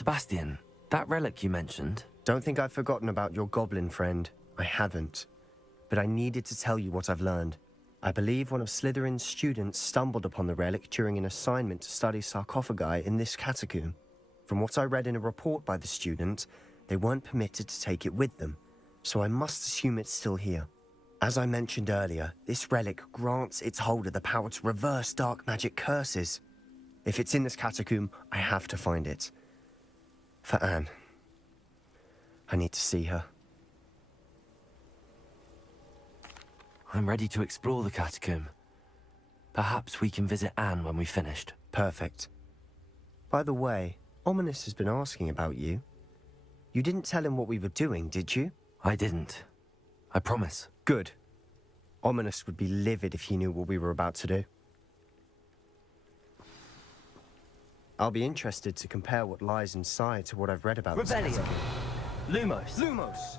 Sebastian, that relic you mentioned... Don't think I've forgotten about your goblin friend. I haven't. But I needed to tell you what I've learned. I believe one of Slytherin's students stumbled upon the relic during an assignment to study sarcophagi in this catacomb. From what I read in a report by the student, they weren't permitted to take it with them, so I must assume it's still here. As I mentioned earlier, this relic grants its holder the power to reverse dark magic curses. If it's in this catacomb, I have to find it. For Anne. I need to see her. I'm ready to explore the catacomb. Perhaps we can visit Anne when we've finished. Perfect. By the way, Ominous has been asking about you. You didn't tell him what we were doing, did you? I didn't. I promise. Good. Ominous would be livid if he knew what we were about to do. I'll be interested to compare what lies inside to what I've read about this Revelio. catacomb. Lumos. Lumos!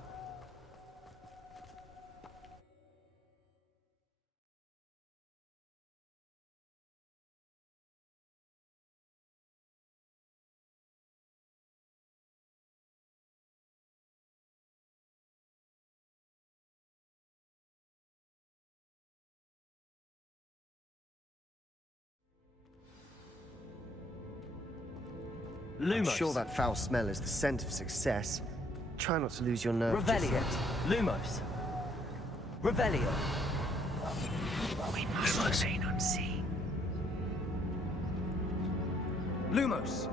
Lumos. I'm sure that foul smell is the scent of success. Try not to lose your nerve just Revelio. yet. Lumos. Revelio. We must remain unseen. Lumos!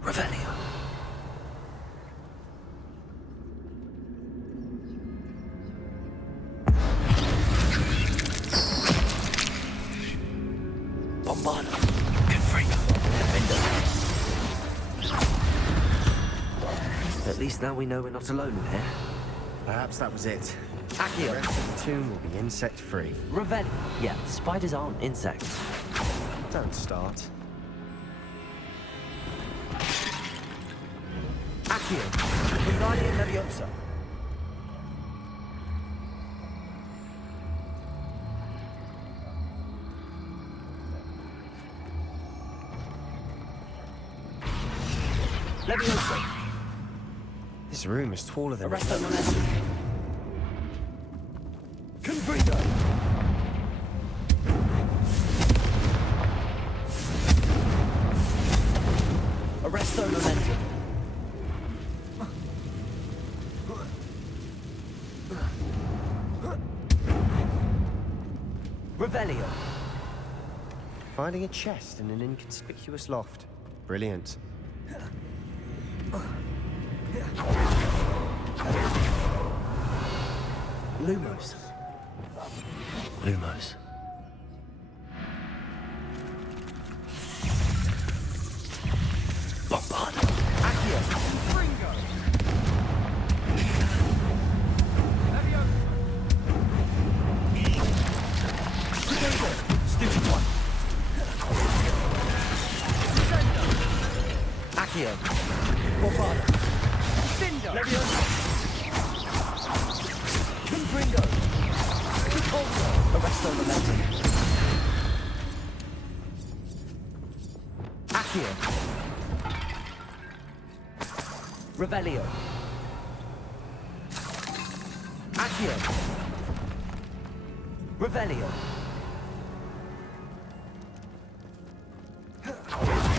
Revelio. Bombarda. Confringo. Defender. At least now we know we're not alone in here. Perhaps that was it. The Accio. rest of the tomb will be insect-free. Revelio. Yeah, spiders aren't insects. Don't start. Accio. Wingardium Leviosa. Leviosa. This room is taller than Arresto Momentum. Confringo. Arresto Momentum. Revelio. Finding a chest in an inconspicuous loft. Brilliant. Lumos. Lumos. Bombarda. Accio. Fringo! Stupid one. Accio. Bombarda. Cinder! Leviosa. Confringo. Arresto Momentum. Accio. Revelio. Accio. Revelio.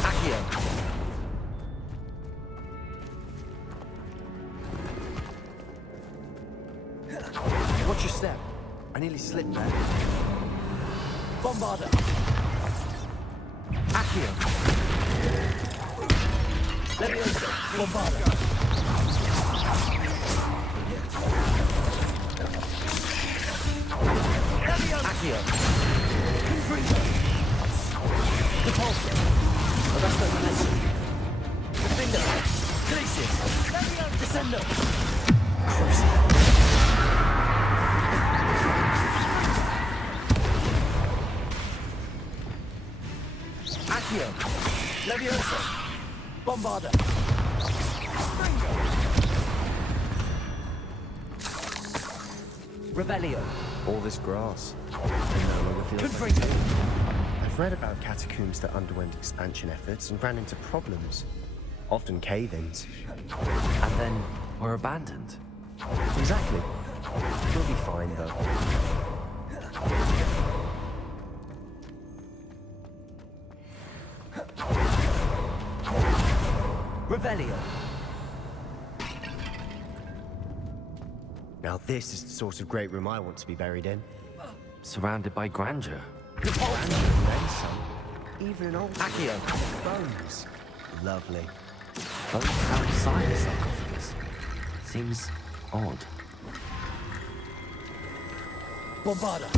Accio. Watch your step. I nearly slipped there. Bombarda. Accio. Leviosa. Bombarda. Accio. Confringo. Repulsor. Arresto Momentum. Defender. Glacius. Descendo. Crucible. Accio. Leviosa. Bombarda. Revelio. All this grass. I no longer feel Confringo. I've read about catacombs that underwent expansion efforts and ran into problems, often cave-ins. And then were abandoned. Exactly. We'll be fine, though. Revelio. Now this is the sort of great room I want to be buried in. Surrounded by grandeur. And then some. Even an old Accio. bones. Lovely. Both outside the sarcophagus. Seems odd. Bombarda.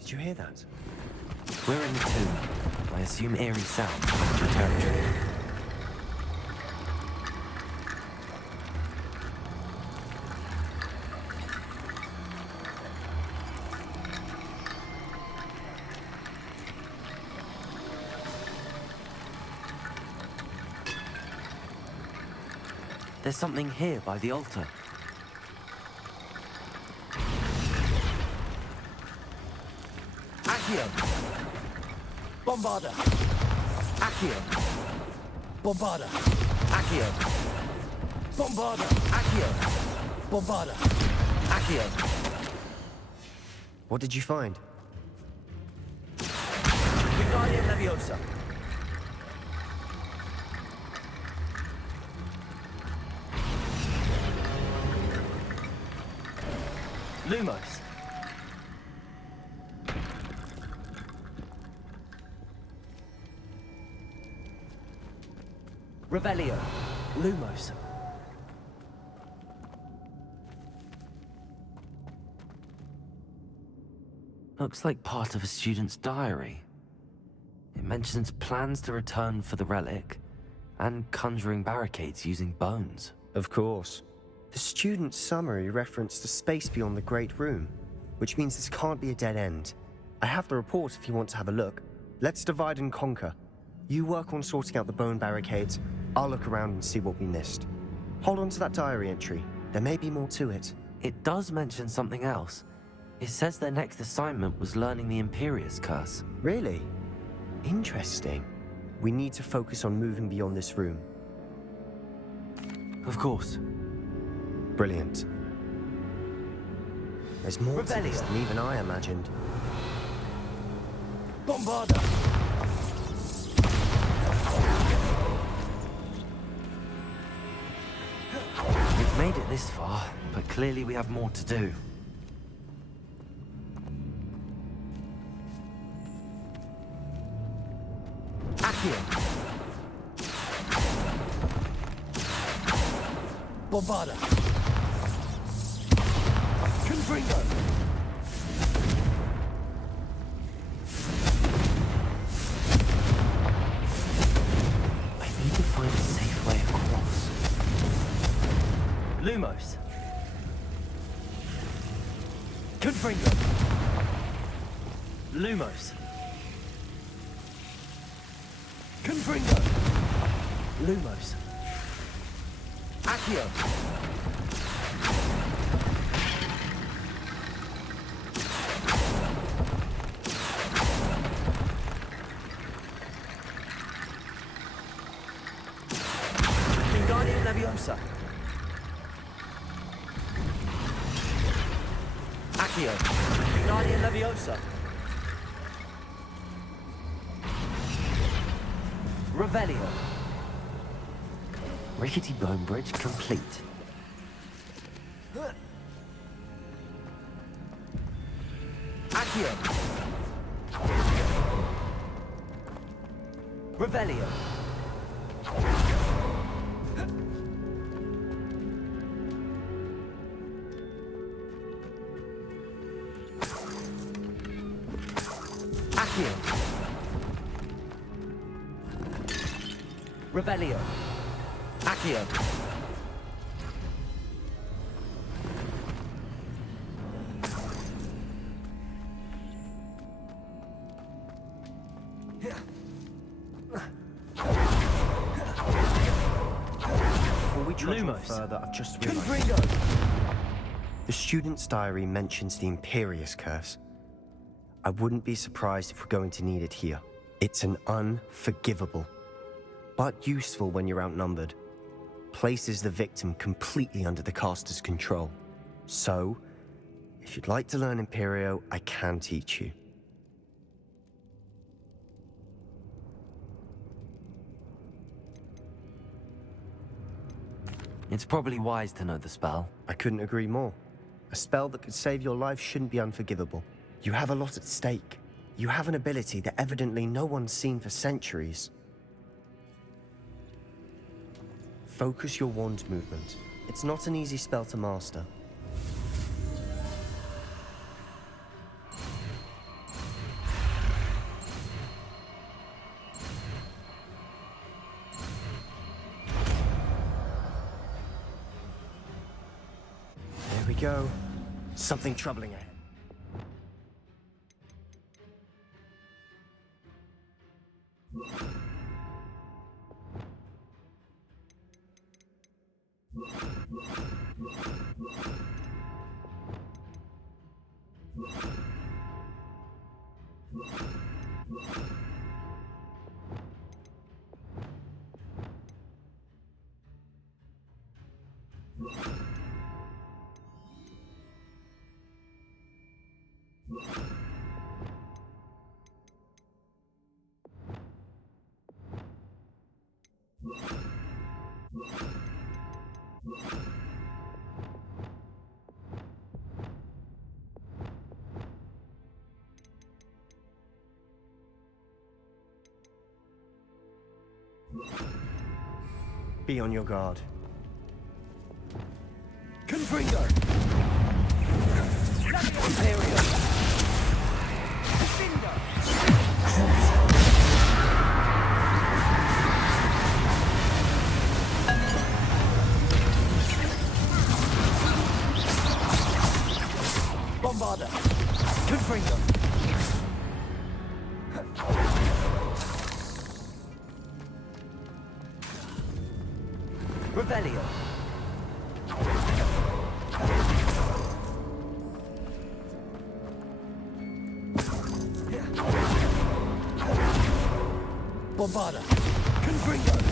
Did you hear that? We're in the tomb. I assume eerie sound from the territory. There's something here by the altar. Accio. Bombarda. Accio. Bombarda. Accio. Bombarda. Accio. Bombarda. Accio. What did you find? Wingardium Leviosa. Lumos. Revelio. Lumos. Looks like part of a student's diary. It mentions plans to return for the relic and conjuring barricades using bones. Of course. The student's summary referenced a space beyond the Great Room, which means this can't be a dead end. I have the report if you want to have a look. Let's divide and conquer. You work on sorting out the bone barricades. I'll look around and see what we missed. Hold on to that diary entry. There may be more to it. It does mention something else. It says their next assignment was learning the Imperius Curse. Really? Interesting. We need to focus on moving beyond this room. Of course. Brilliant. There's more to this than even I imagined. Bombarda. We've made it this far, but clearly we have more to do. Accio. Bombarda. Confringo. I need to find a safe way across. Lumos. Confringo. Lumos. Confringo. Lumos. Accio. Wingardium Leviosa. Accio. Wingardium Leviosa. Revelio. Rickety bone bridge complete. Accio. Revelio. Accio. Revelio. Accio. Before we trudge on Lumos. further, I've just realized Confringo. the student's diary mentions the Imperious Curse. I wouldn't be surprised if we're going to need it here. It's an unforgivable, but useful when you're outnumbered. Places the victim completely under the caster's control. So, if you'd like to learn Imperio, I can teach you. It's probably wise to know the spell. I couldn't agree more. A spell that could save your life shouldn't be unforgivable. You have a lot at stake. You have an ability that evidently no one's seen for centuries. Focus your wand movement. It's not an easy spell to master. There we go. Something troubling ahead. Be on your guard. Confringo. Imperio. Findo. Bombarda. Confringo. Revelio. Bombarda. Confringo.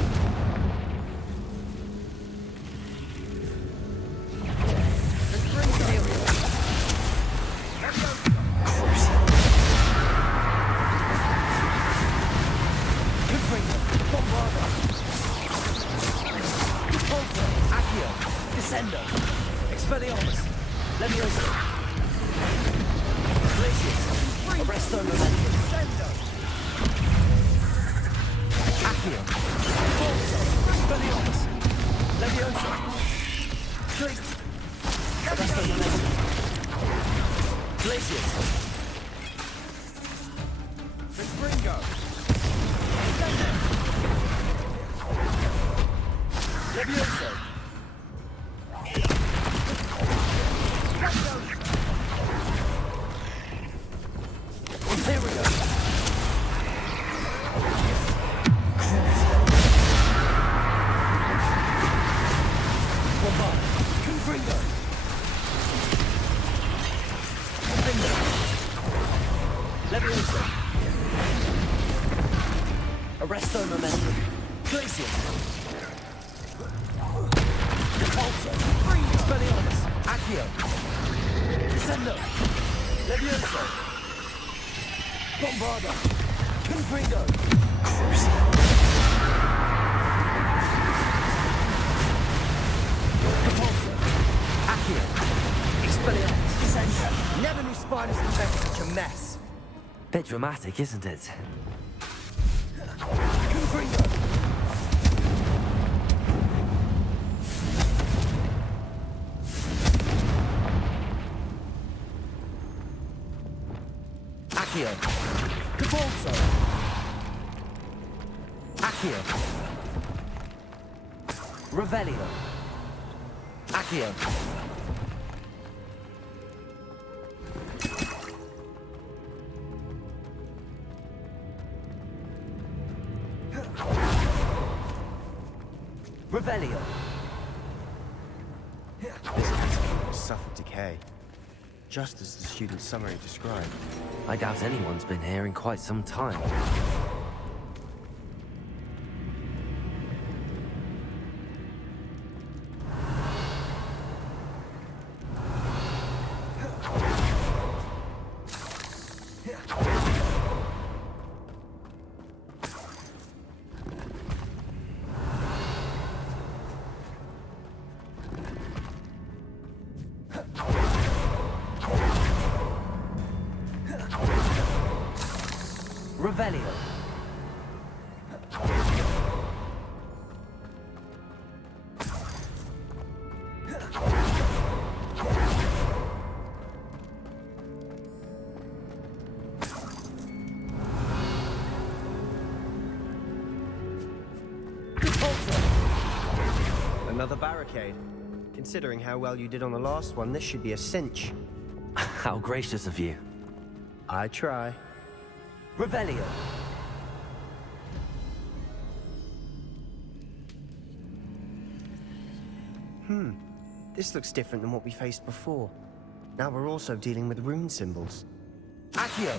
Descendo. Expelliarmus. Leviosa. Glacius. Arresto Momentum. Descendo. Accio. Forza. Expelliarmus. Leviosa. Treat. Arresto Momentum. Glacius. Confringo. Descendo. Leviosa. Imperio. Levioso. Arresto momentum. Glacius. Repulso. Expelliarmus. Accio. Descendo. Levioso. Bombarda. Confringo. Crucio. Repulso. Accio. Expelliarmus. Descendo. Never knew spiders could make such a mess. Bit dramatic, isn't it? Confringo. Accio. Repulso. Accio. Revelio. Accio. Revelio. This catacomb suffered decay, just as the student's summary described. I doubt anyone's been here in quite some time. Revelio. Another barricade. Considering how well you did on the last one, this should be a cinch. How gracious of you. I try. Revelio. This looks different than what we faced before. Now we're also dealing with rune symbols. Accio.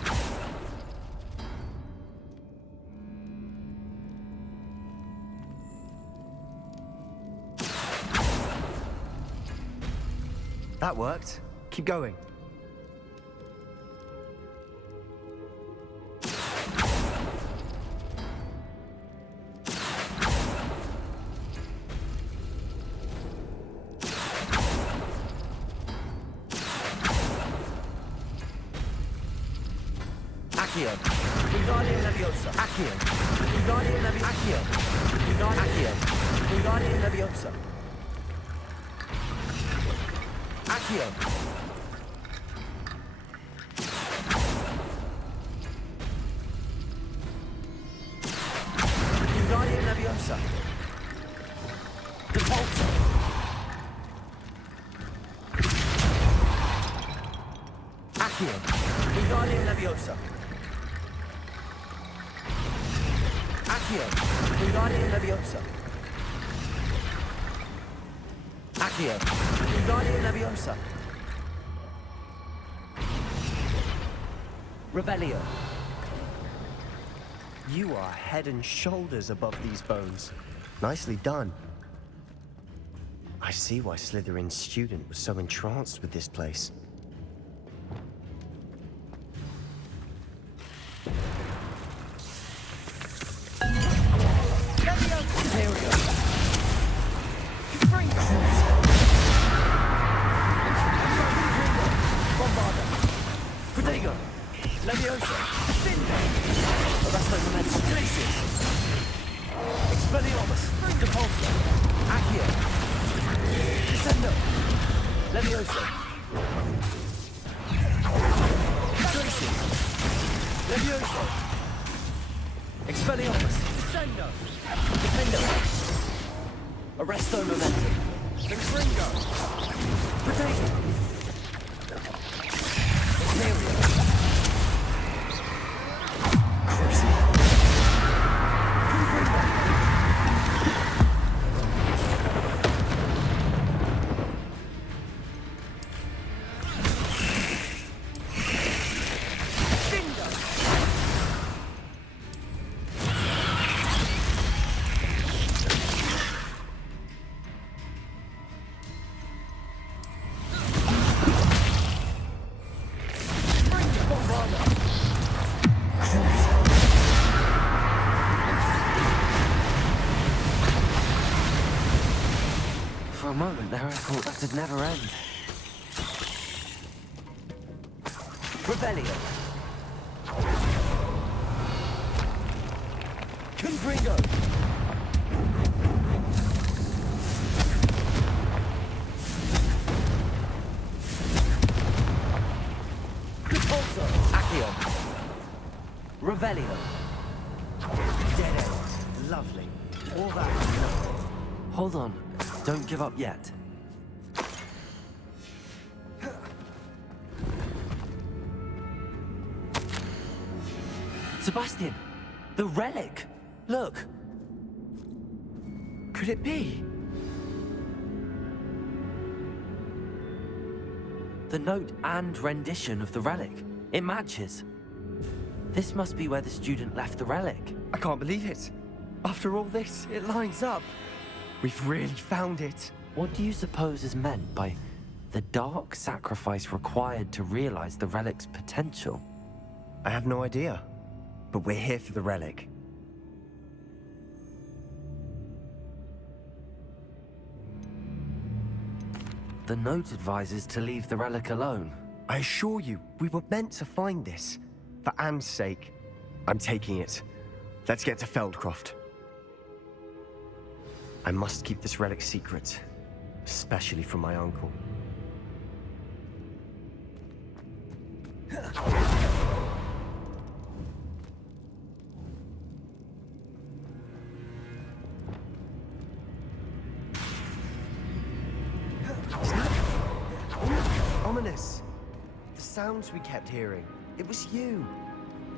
That worked. Keep going. Accio. Wingardium Leviosa. Accio. Wingardium Leviosa. Accio. Wingardium Leviosa. Accio. Wingardium Leviosa. Repulso. Accio. Wingardium Leviosa. Accio. Wingardium Leviosa. Accio. Wingardium Leviosa. Revelio. You are head and shoulders above these bones. Nicely done. I see why Slytherin's student was so entranced with this place. Leviosa. Arresto momentum. Glacius. Expelliarmus. Repulso. Accio. Descendo. Leviosa. Glacius. Leviosa. Expelliarmus. Descendo. Defendo. Arresto momentum. Confringo. Potato. Imperial. moment there, I thought that it'd never end. Revelio. Confringo. Repulso. Accio. Revelio. Dead end. Lovely. All that for nothing. Hold on. Don't give up yet. Sebastian! The relic! Look! Could it be? The note and rendition of the relic. It matches. This must be where the student left the relic. I can't believe it. After all this, it lines up. We've really found it. What do you suppose is meant by the dark sacrifice required to realize the relic's potential? I have no idea. But we're here for the relic. The note advises to leave the relic alone. I assure you, we were meant to find this. For Anne's sake. I'm taking it. Let's get to Feldcroft. I must keep this relic secret. Especially from my uncle. Ominous. The sounds we kept hearing. It was you.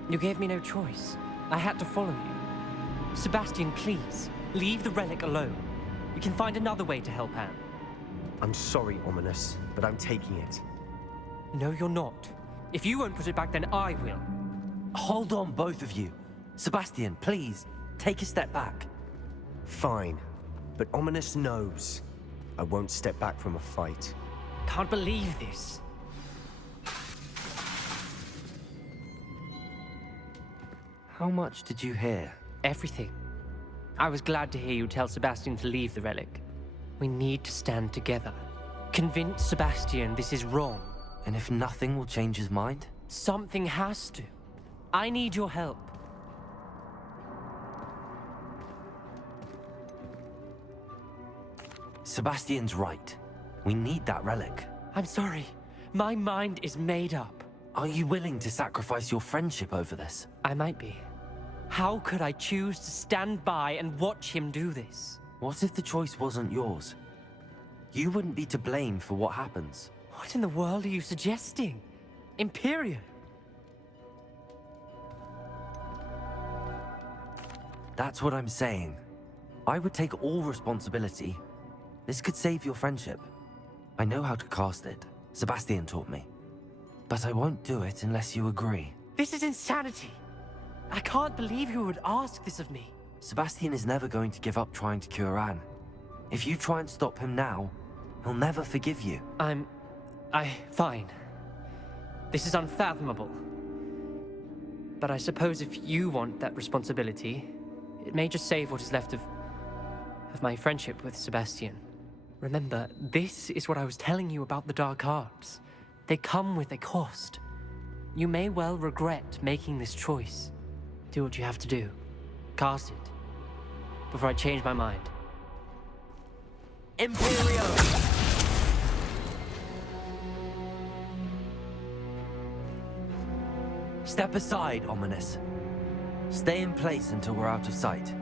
You gave me no choice. I had to follow you. Sebastian, please, leave the relic alone. We can find another way to help Anne. I'm sorry, Ominous, but I'm taking it. No, you're not. If you won't put it back, then I will. Hold on, both of you. Sebastian, please, take a step back. Fine. But Ominous knows. I won't step back from a fight. Can't believe this. How much did you hear? Everything. I was glad to hear you tell Sebastian to leave the relic. We need to stand together. Convince Sebastian this is wrong. And if nothing will change his mind? Something has to. I need your help. Sebastian's right. We need that relic. I'm sorry. My mind is made up. Are you willing to sacrifice your friendship over this? I might be. How could I choose to stand by and watch him do this? What if the choice wasn't yours? You wouldn't be to blame for what happens. What in the world are you suggesting? Imperial? That's what I'm saying. I would take all responsibility. This could save your friendship. I know how to cast it. Sebastian taught me. But I won't do it unless you agree. This is insanity. I can't believe you would ask this of me. Sebastian is never going to give up trying to cure Anne. If you try and stop him now, he'll never forgive you. Fine. This is unfathomable. But I suppose if you want that responsibility, it may just save what is left of my friendship with Sebastian. Remember, this is what I was telling you about the dark arts. They come with a cost. You may well regret making this choice. Do what you have to do. Cast it. Before I change my mind. Imperio! Step aside, Ominous. Stay in place until we're out of sight.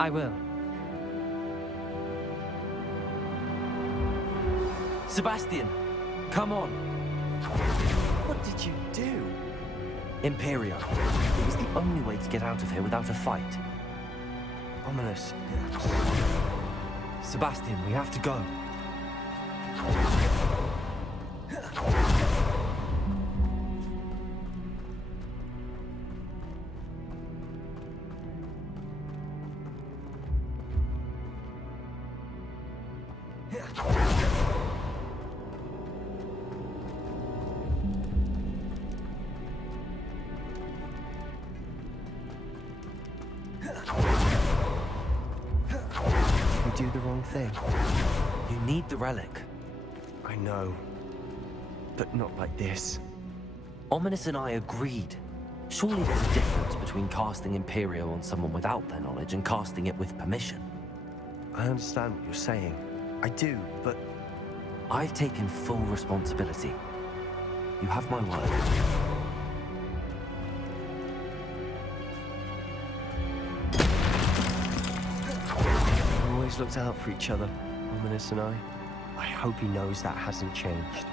I will. Sebastian, come on. What did you do? Imperio. It was the only way to get out of here without a fight. Ominous. Sebastian, we have to go. do the wrong thing? You need the relic. I know. But not like this. Ominous and I agreed. Surely there's a difference between casting Imperio on someone without their knowledge and casting it with permission. I understand what you're saying. I do, but I've taken full responsibility. You have my word. we always looked out for each other, Ominous and I. I hope he knows that hasn't changed.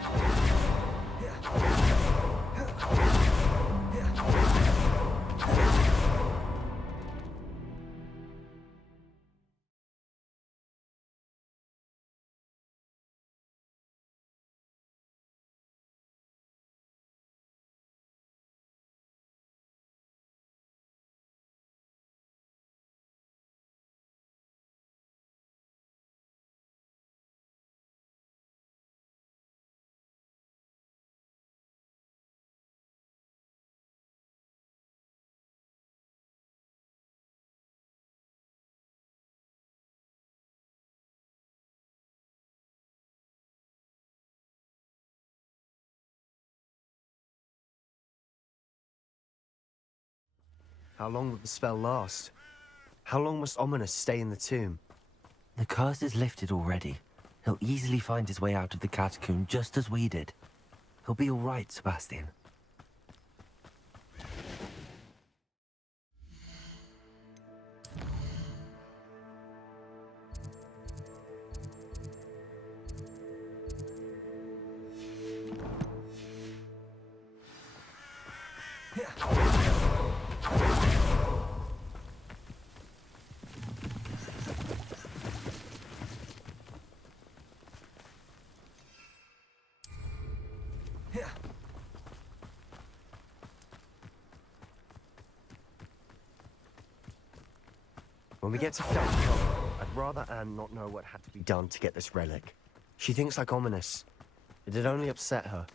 How long will the spell last? How long must Ominous stay in the tomb? The curse is lifted already. He'll easily find his way out of the catacomb just as we did. He'll be all right, Sebastian. When we get to Felcom, I'd rather Anne not know what had to be done to get this relic. She thinks like Ominous. It'd only upset her.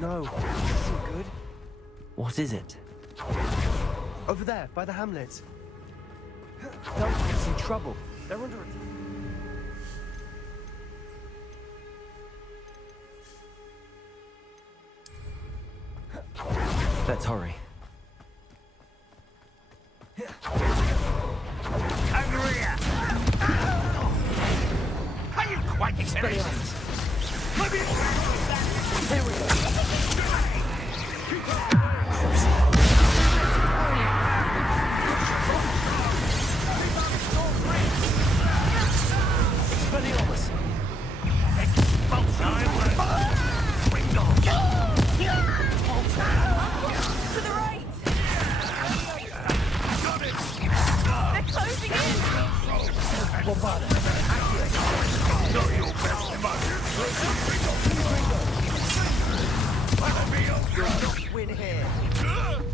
no, this isn't good. What is it? Over there, by the hamlet. Dumbledore's in trouble. They're under attack. Let's hurry. Angria! Are you quite experienced? Here we go. Expelliarmus! To the right! They're closing in! Win here.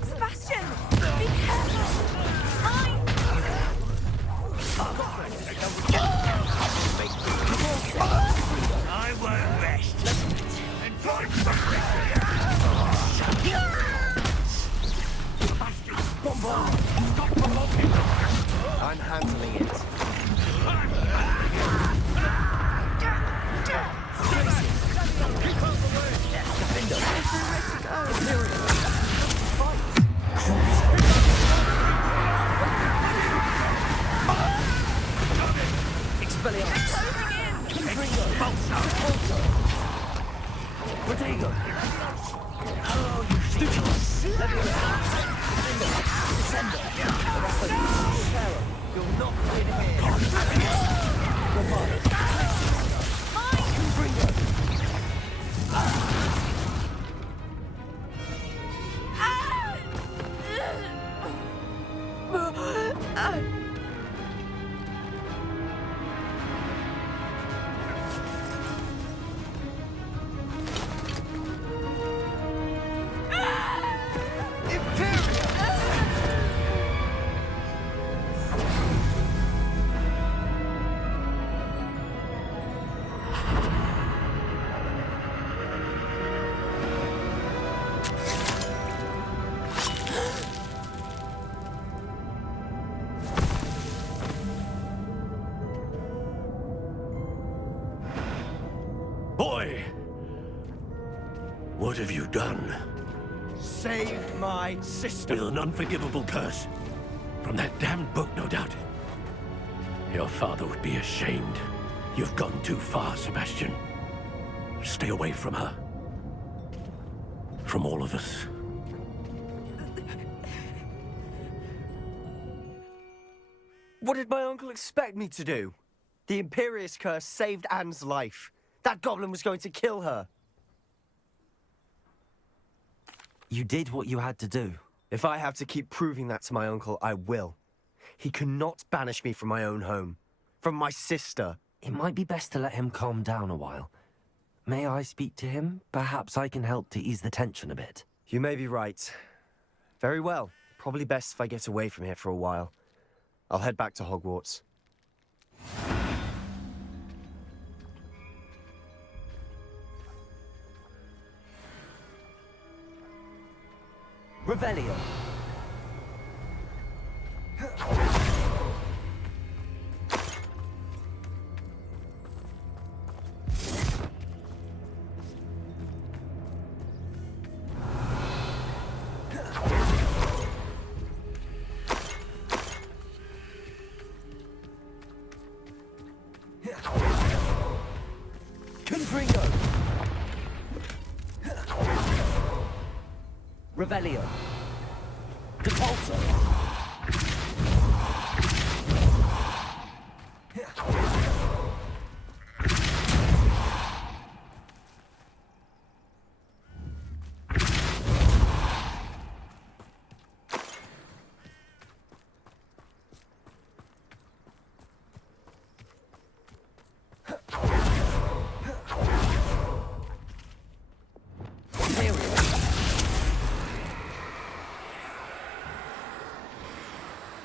Sebastian! Be careful! Mine! I won't rest. And find I'm handling it. Expelliarmus. Protego. Oh, you stupid. Terror. You'll not win here. Boy! What have you done? Save my sister. With an unforgivable curse. From that damned book, no doubt. Your father would be ashamed. You've gone too far, Sebastian. Stay away from her. From all of us. What did my uncle expect me to do? The Imperious Curse saved Anne's life. That goblin was going to kill her. You did what you had to do. If I have to keep proving that to my uncle, I will. He cannot banish me from my own home. From my sister. It might be best to let him calm down a while. May I speak to him? Perhaps I can help to ease the tension a bit. You may be right. Very well. Probably best if I get away from here for a while. I'll head back to Hogwarts. Revelio. Confringo. Revelio. Depulso.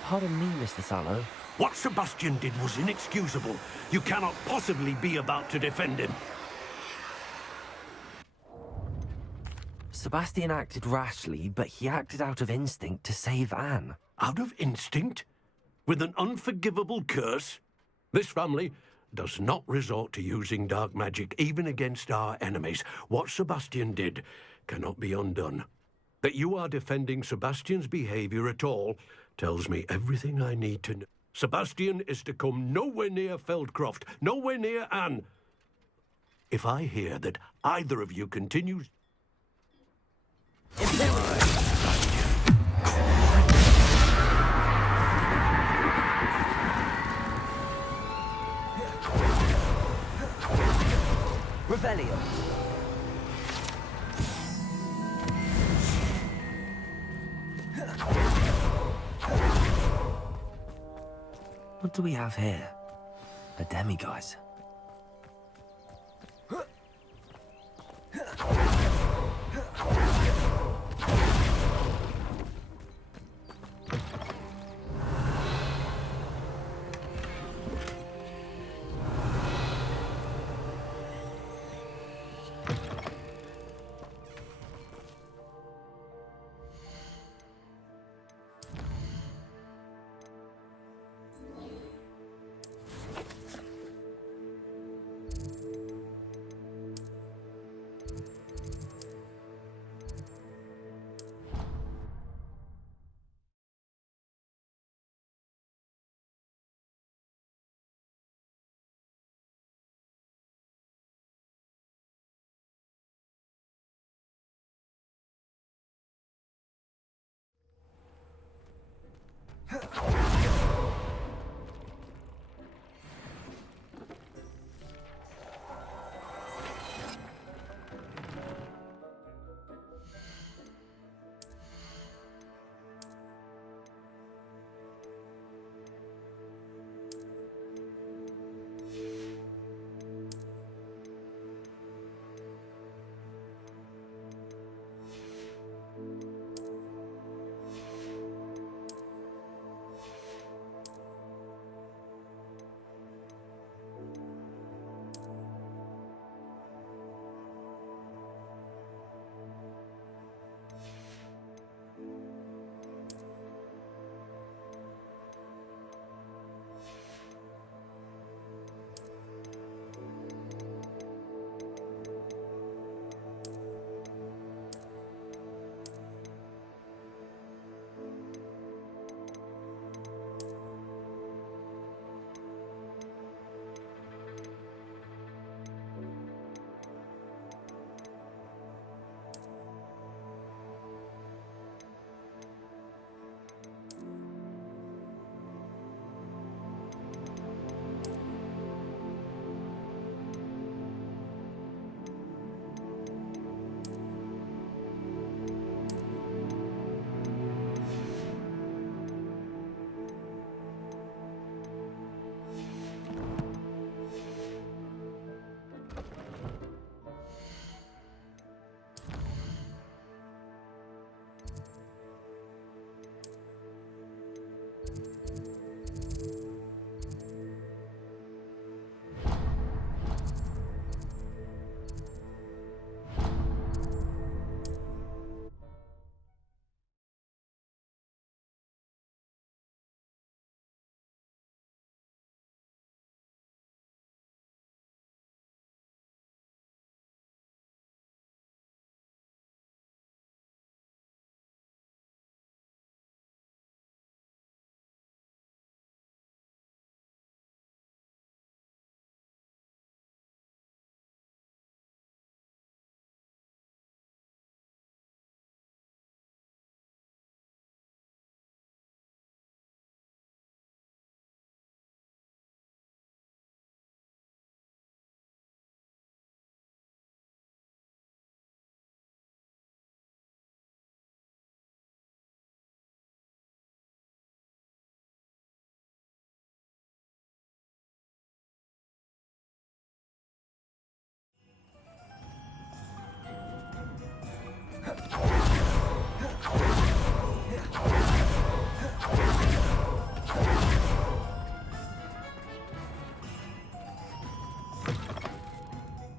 Pardon me, Mr. Sallow. What Sebastian did was inexcusable. You cannot possibly be about to defend him. Sebastian acted rashly, but he acted out of instinct to save Anne. Out of instinct? With an unforgivable curse? This family does not resort to using dark magic, even against our enemies. What Sebastian did cannot be undone. That you are defending Sebastian's behavior at all tells me everything I need to know. Sebastian is to come nowhere near Feldcroft, nowhere near Anne. If I hear that either of you continues... Revelio. What do we have here? A demiguise.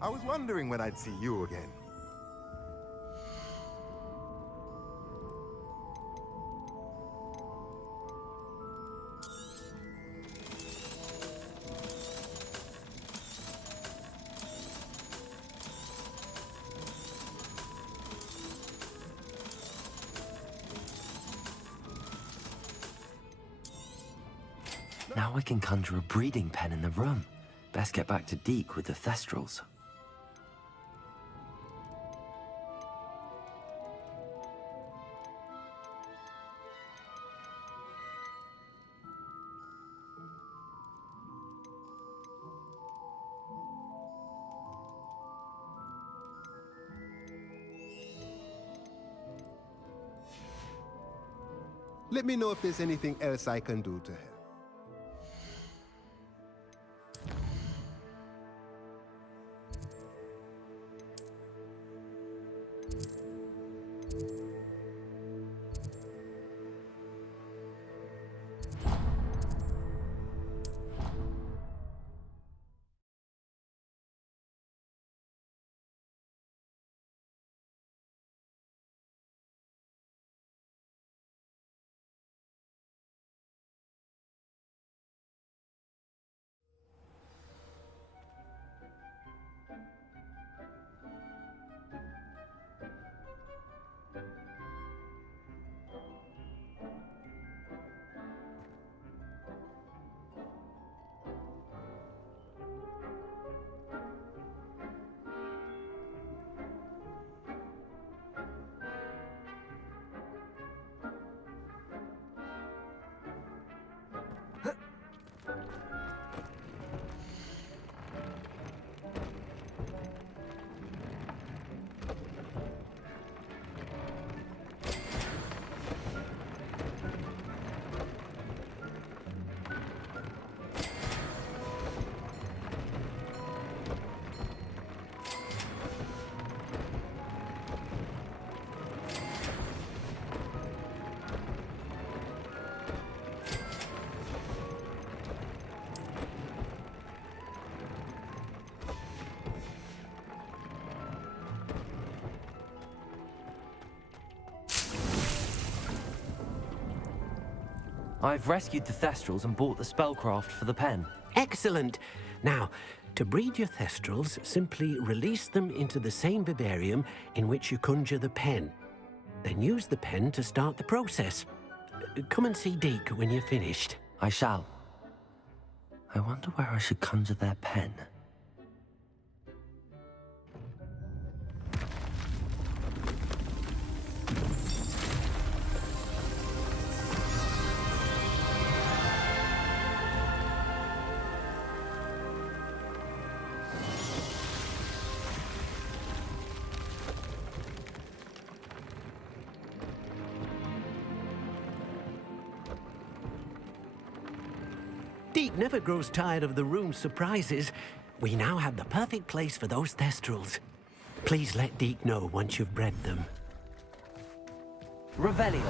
I was wondering when I'd see you again. Now I can conjure a breeding pen in the room. Best get back to Deke with the Thestrals. Let me know if there's anything else I can do to help. I've rescued the Thestrals and bought the spellcraft for the pen. Excellent. Now, to breed your Thestrals, simply release them into the same vivarium in which you conjure the pen. Then use the pen to start the process. Come and see Deke when you're finished. I shall. I wonder where I should conjure their pen. Deke never grows tired of the room's surprises. We now have the perfect place for those Thestrals. Please let Deke know once you've bred them. Revelio.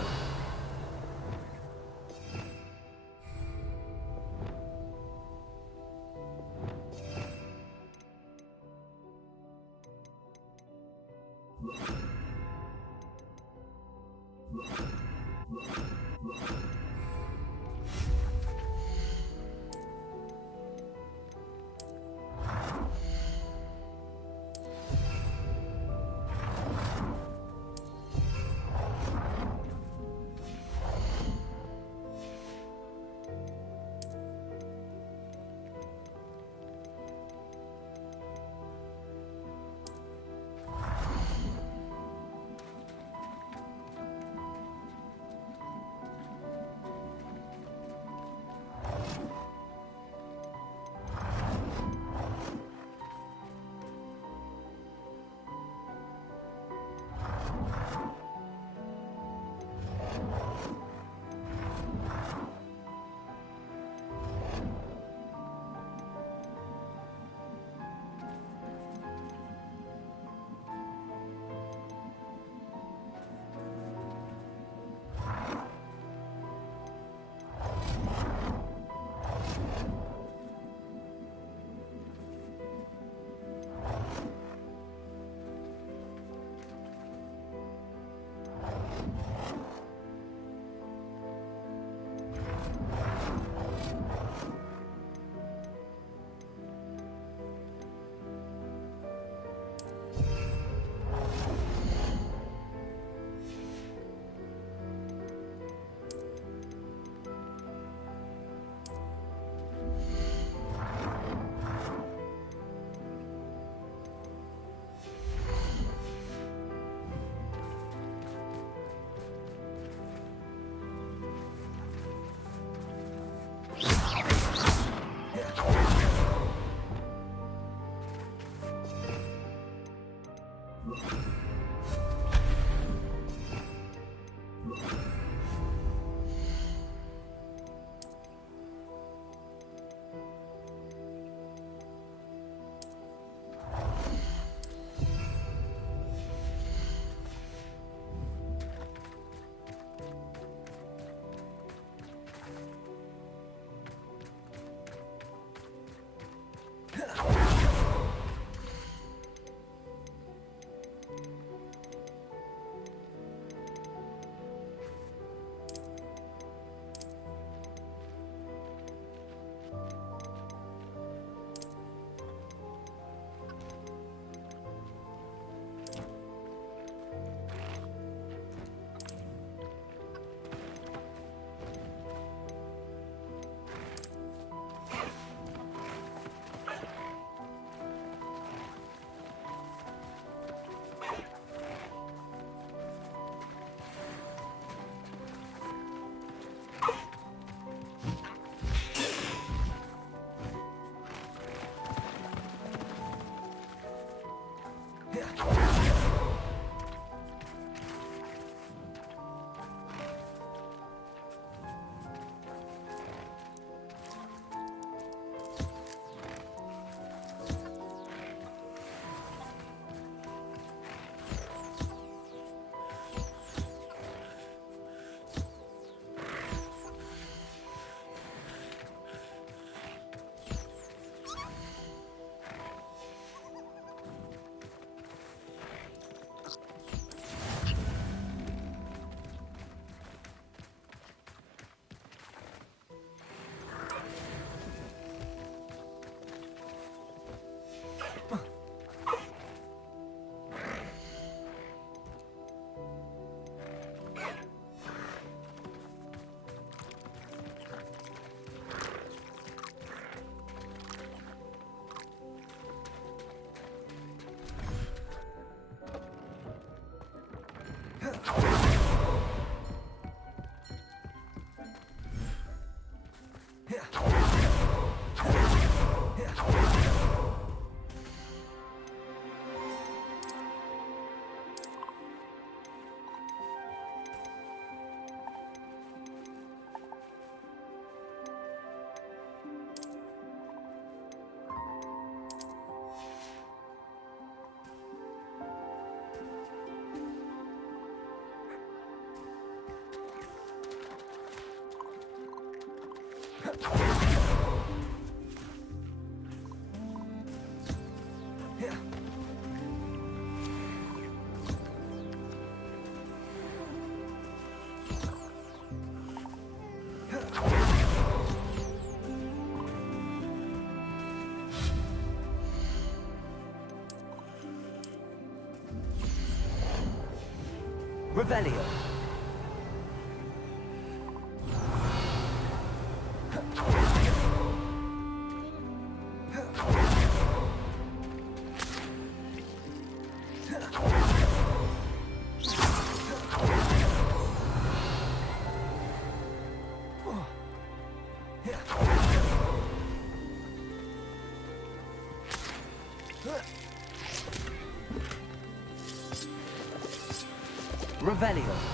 Revelio. Revelio.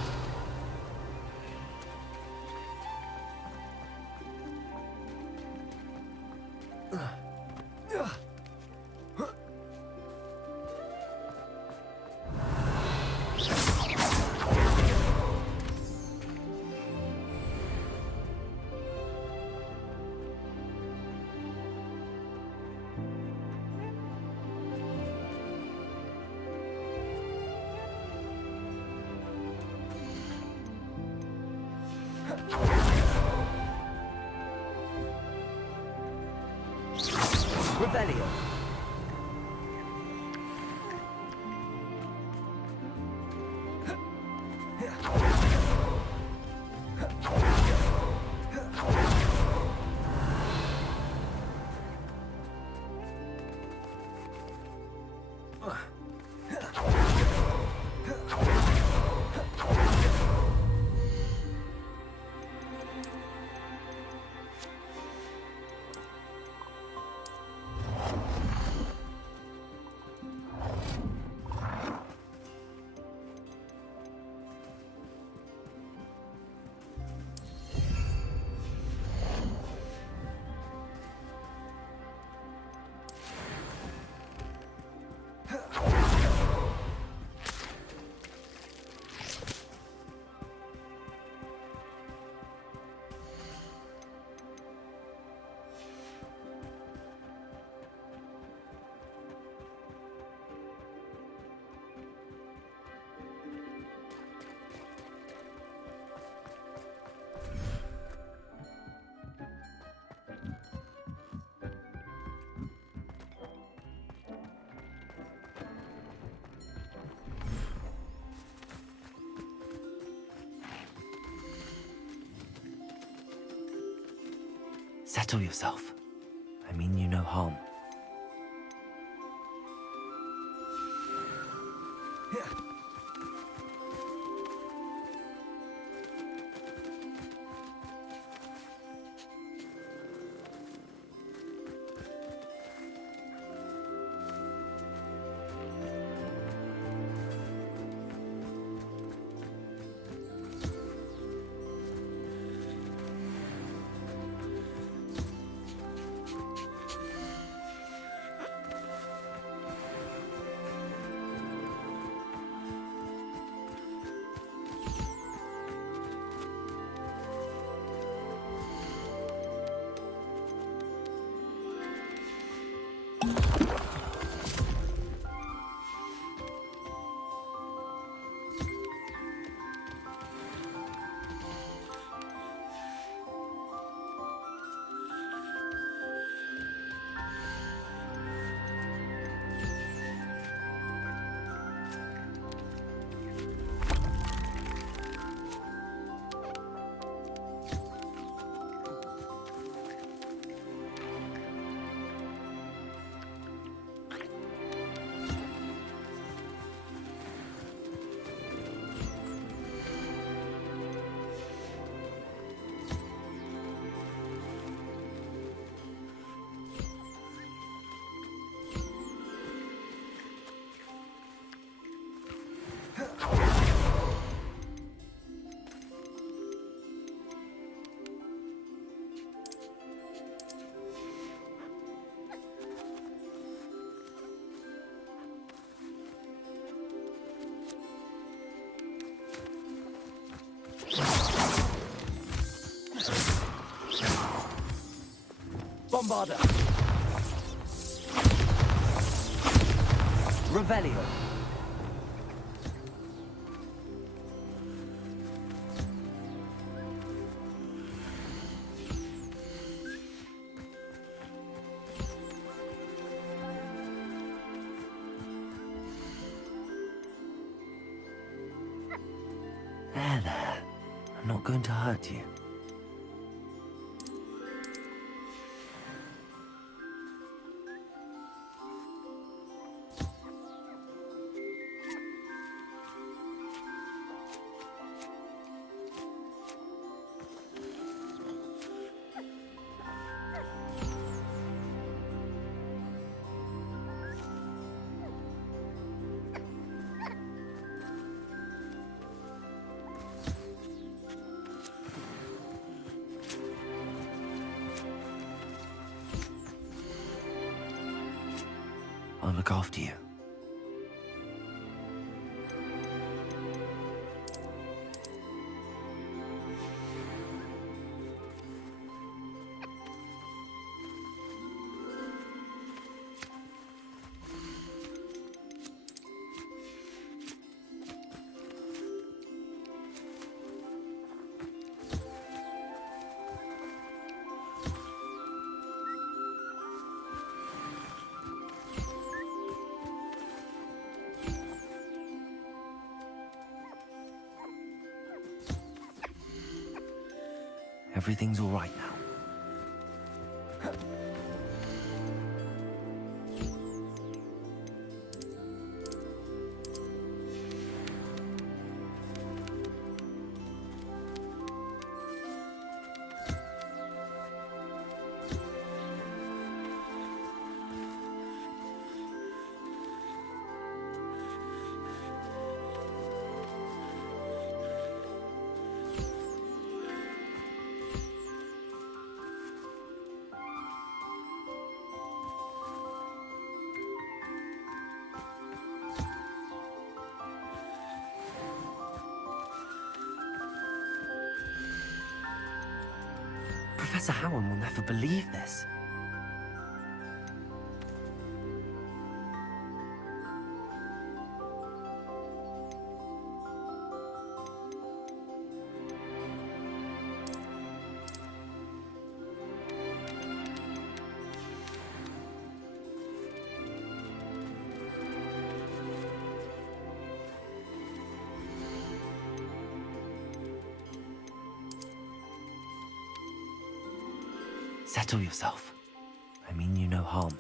Revelio. Settle yourself. I mean you no harm. Bombarda. Revelio. not going to hurt you. I'll look after you. Everything's all right now. Professor Howard will never believe this. Settle yourself. I mean you no harm.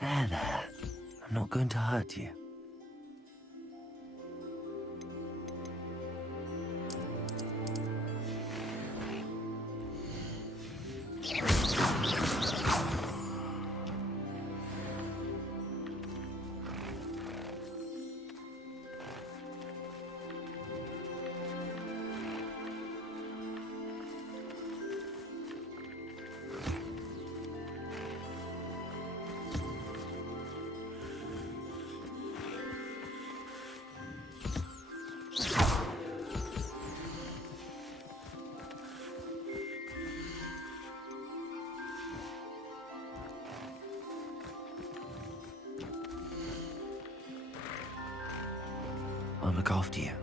There. I'm not going to hurt you. I'll look after you.